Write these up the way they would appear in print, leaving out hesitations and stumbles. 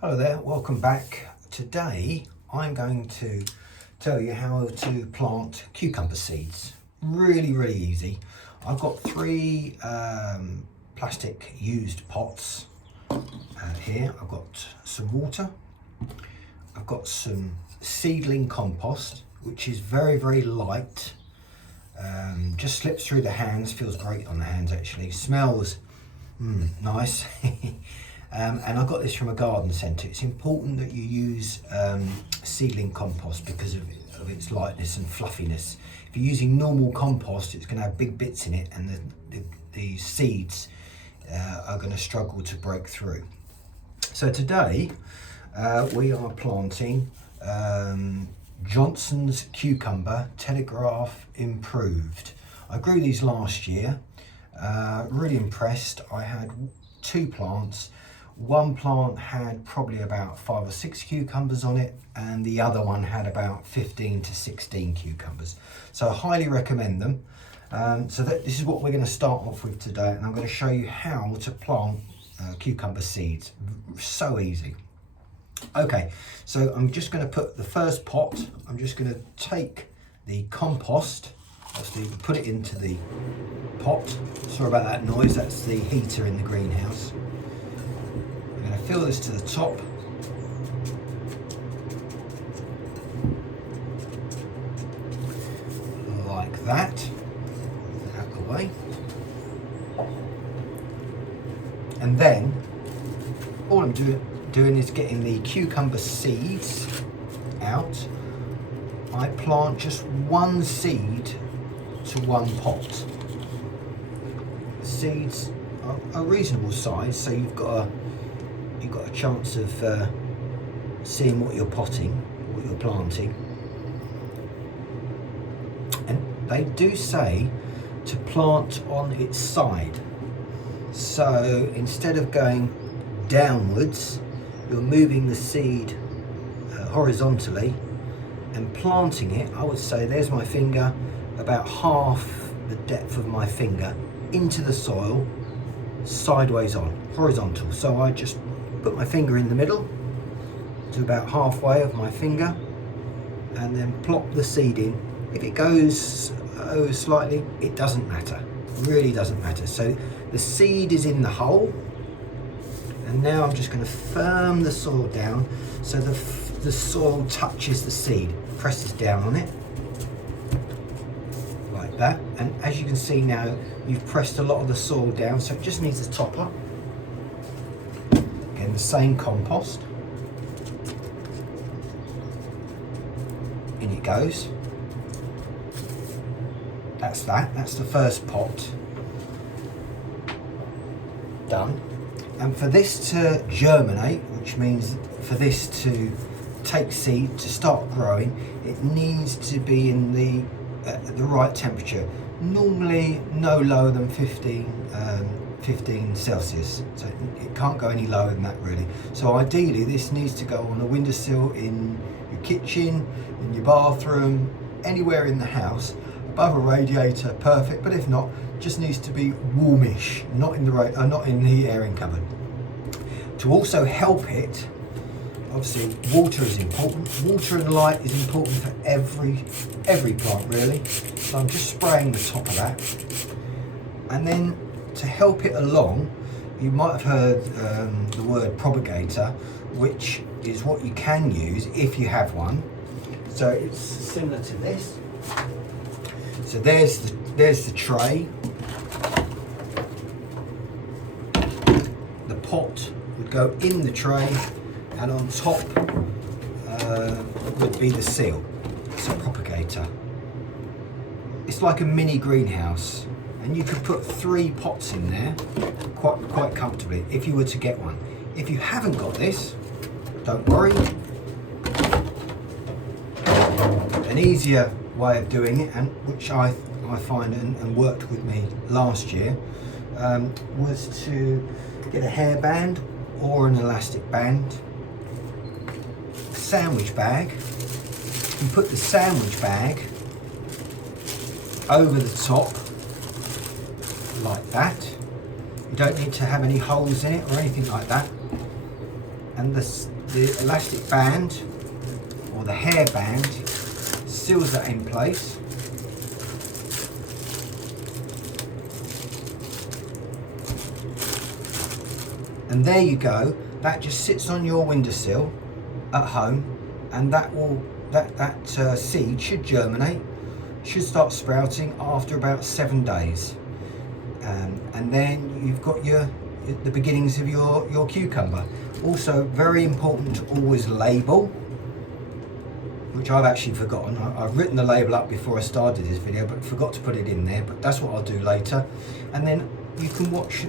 Hello there, welcome back. Today I'm going to tell you how to plant cucumber seeds. Really easy. I've got three plastic used pots here. I've got some water, I've got some seedling compost, which is very light. Just slips through the hands, feels great on the hands actually, smells nice. And I got this from a garden centre. It's important that you use seedling compost because of its lightness and fluffiness. If you're using normal compost, it's going to have big bits in it, and the seeds are going to struggle to break through. So today we are planting Johnson's Cucumber Telegraph Improved. I grew these last year, really impressed. I had two plants. One plant had probably about 5 or 6 cucumbers on it, and the other one had about 15 to 16 cucumbers. So I highly recommend them. This is what we're going to start off with today, and I'm going to show you how to plant cucumber seeds. So easy. Okay, so I'm just going to put the first pot, I'm just going to take the compost, put it into the pot. Sorry about that noise, that's the heater in the greenhouse. I'm going to fill this to the top. Like that. Out of the way. And then all I'm doing is getting the cucumber seeds out. I plant just one seed to one pot. The seeds are a reasonable size, so you've got a chance of seeing what you're potting, what you're planting. And they do say to plant on its side. So instead of going downwards, you're moving the seed horizontally and planting it, I would say, there's my finger, about half the depth of my finger into the soil, sideways on, horizontal. So I just put my finger in the middle to about halfway of my finger and then plop the seed in. If it goes slightly, it doesn't matter, it really doesn't matter. So the seed is in the hole, and now I'm just going to firm the soil down so the soil touches the seed, presses down on it like that. And as you can see now, you've pressed a lot of the soil down, so it just needs a topper. Again, the same compost. In it goes. That's the first pot done. And for this to germinate, which means for this to take seed, to start growing, it needs to be in the right temperature. Normally no lower than 15 Celsius. So it can't go any lower than that really. So ideally this needs to go on a windowsill in your kitchen, in your bathroom, anywhere in the house. Above a radiator, perfect, but if not, just needs to be warmish, not in the airing cupboard. To also help it, obviously water is important. Water and light is important for every plant really. So I'm just spraying the top of that. And then to help it along, you might have heard the word propagator, which is what you can use if you have one. So it's similar to this. So there's the tray. The pot would go in the tray, and on top would be the seal. It's a propagator. It's like a mini greenhouse, and you could put 3 pots in there quite comfortably if you were to get one. If you haven't got this, don't worry. An easier way of doing it, and which I find and worked with me last year, was to get a hairband or an elastic band, a sandwich bag, and put the sandwich bag over the top like that. You don't need to have any holes in it or anything like that. and the elastic band or the hair band seals that in place. And there you go, that just sits on your windowsill at home, and that seed should germinate, should start sprouting after about 7 days. And then you've got the beginnings of your cucumber. Also very important to always label, which I've actually forgotten. I've written the label up before I started this video, but forgot to put it in there, but that's what I'll do later. And then you can watch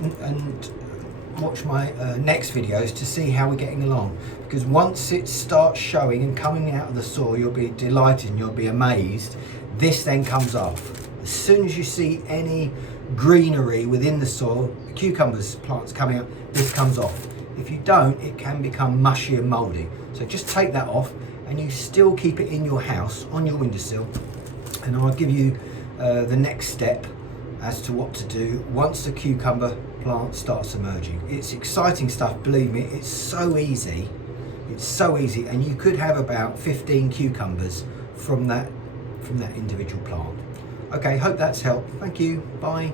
watch my next videos to see how we're getting along, because once it starts showing and coming out of the soil, you'll be delighted and you'll be amazed. This then comes off. As soon as you see any greenery within the soil, the cucumbers plants coming up, this comes off. If you don't, it can become mushy and mouldy. So just take that off, and you still keep it in your house on your windowsill, and I'll give you the next step as to what to do once the cucumber plant starts emerging. It's exciting stuff, believe me. It's so easy, and you could have about 15 cucumbers from that individual plant. Okay, hope that's helped. Thank you. Bye.